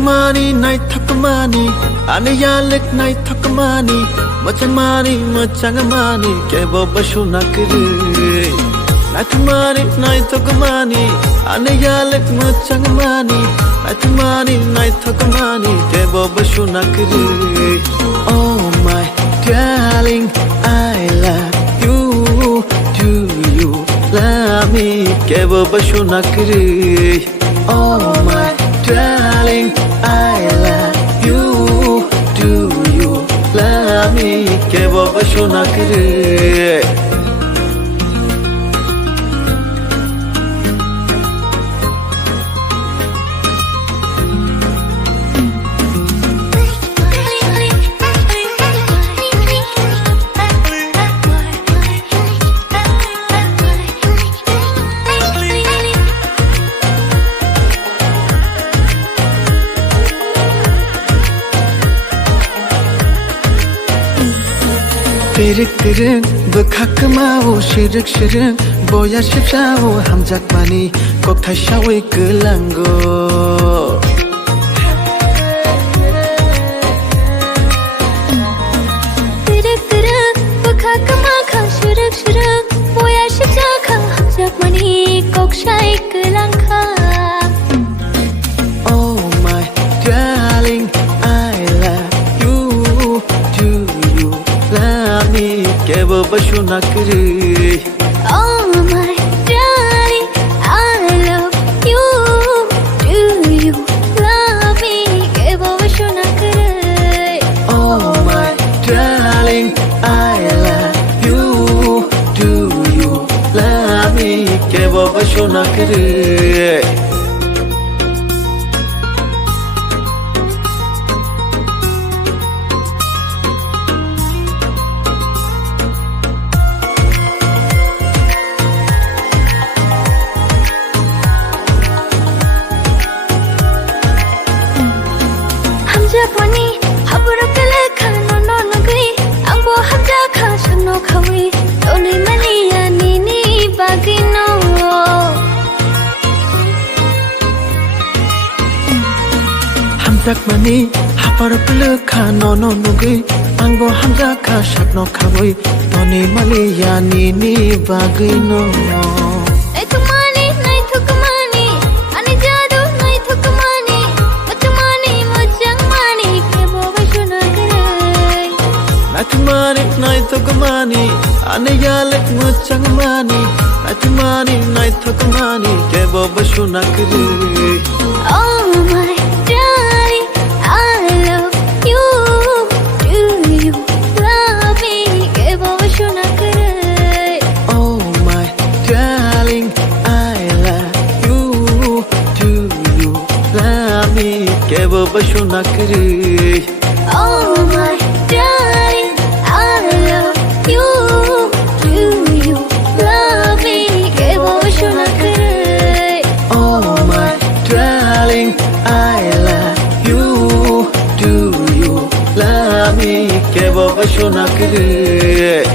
Natumani night takamani, Anayalik night takamani, Machamani, Machangamani, Kebo Bashunakiri. Natumani night takamani, Anayalik Machangamani, Natumani night takamani, Kebo Bashunakiri. Oh my darling, I love you, do you love me? Kebo Bashunakiri. Oh my darling, I love you, do you love me? Kebo Bashunakiri. Tirik bekak mau shirik boya shipshawo hamjak mani kok thashawi kelango. Tirik bekak mau shirik boya shipshaka hamjak mani kok shai kelangka. Oh my darling, I love you, do you love me? Kebo Bashunakiri. Oh my darling, I love you, do you love me? Kebo Bashunakiri. Oh my darling, I love you, do you love me? Kebo Bashunakiri. Japani, Kokborok lekha no nagui, angbo hamja kha shano khawi, toni maliya nini bagino. Hamjak mani, Kokborok lekha no nagui, angbo hamja kha shano khawi, toni maliya nini bagino. Natumani night takamani, Anayalik Machangamani, Natumani night takamani, Kebo Bashunakiri. Oh my darling, I love you, do you love me? Kebo Bashunakiri. Oh my darling, I love you, do you love me? Kebo Bashunakiri. Oh my darling, I love you, do you love me? Kebo Bashunakiri. Oh my darling, I love you, do you love me? Kebo Bashunakiri.